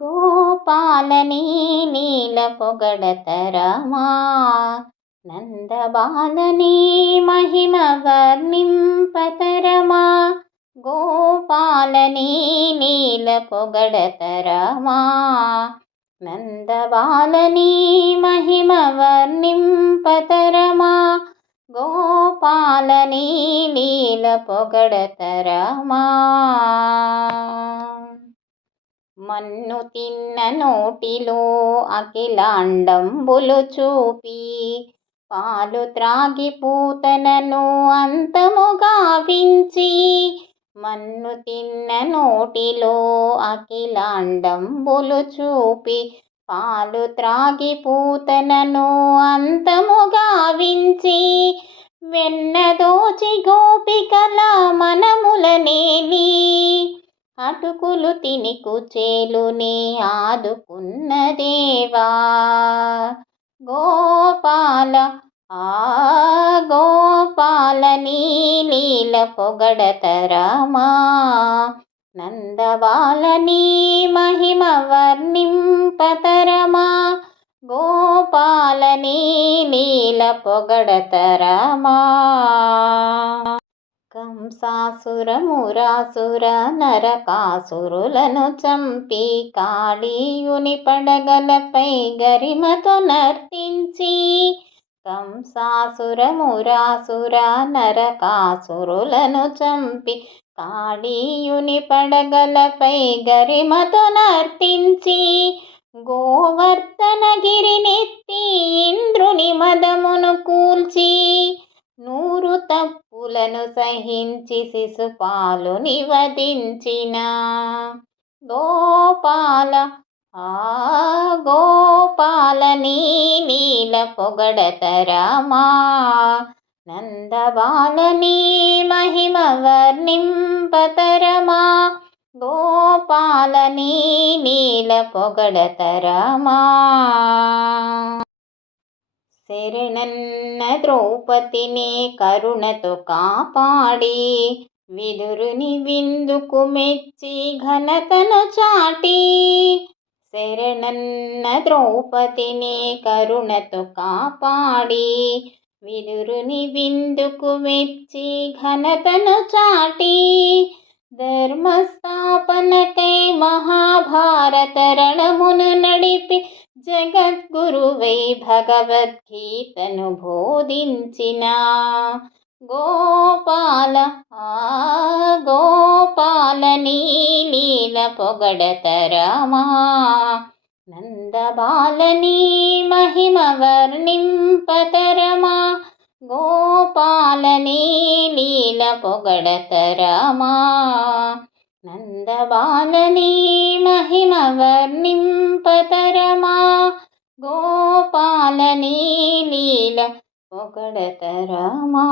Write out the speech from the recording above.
గోపాలని నీల పొగడతరమా నందబాలని మహిమ వర్ణింపతరమా గోపాలని నీల పొగడతరమా నందబాలని మహిమ వర్ణింపతరమా గోపాలని నీల పొగడతరమా మన్ను తిన్న నోటిలో అఖిలాండంబులు చూపి పాలు త్రాగి పూతనను అంతము గావించి మన్ను తిన్న నోటిలో అఖిలాండంబులు చూపి పాలు త్రాగి పూతనను అంతము గావించి వెన్నదోచి గోపికల మనముల నేలి అటుకులు తిని కుచేలుని ఆదుకున్న దేవా గోపాల గోపాలని లీల పొగడతరమా నందబాలని మహిమ వర్ణింపతరమా గోపాలని లీల పొగడతరమా కంసాసురమురాసుర నరకాసురులను చంపి కాళీయుని పడగలపై గరిమతో నర్తించి కంసాసురమురాసుర నరకాసురులను చంపి కాళీయుని పడగలపై గరిమతో నర్తించి గోవర్ధనగిరినెత్తి ఇంద్రుని మదమును కూల్చి 100 తప్పులను సహించి శిశుపాలుని వధించిన గోపాల గోపాలని నీల పొగడతరమా నందబాలని మహిమ వర్ణింపతరమా గోపాలని నీల పొగడతరమా శరణన్న ద్రౌపదిని కరుణతో కాపాడి విదురుని విందుకు మెచ్చి ఘనతను చాటి శరణన్న ద్రౌపదిని కరుణతో కాపాడి విదురుని విందుకు మెచ్చి ఘనతను చాటి ధర్మస్థాపనకై మహాభారత రణమును నడిపి జగద్గురువై భగవద్గీతను బోధించిన గోపాల గోపాలని లీల పొగడతరమా నందబాలని మహిమ వర్ణింపతరమా గోపాలని లీల పొగడతరమా నందబాలని మహిమ వర్ణింపతరమా గోపాలని లీల పొగడతరమా